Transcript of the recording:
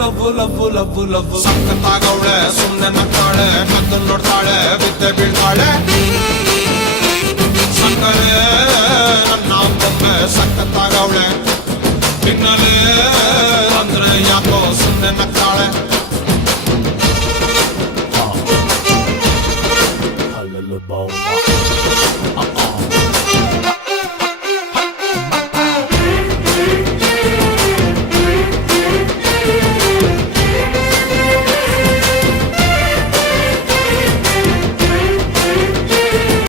love love love love ಸಕ್ಕತ್ತಾಗವಳೆ ಸುಮ್ನೆ ನಕ್ಕಾಳೆ ಕದ್ದು ನೋಡ್ತಾಳೆ ಬಿದ್ದೆ ಬೀಳ್ತಾಳೆ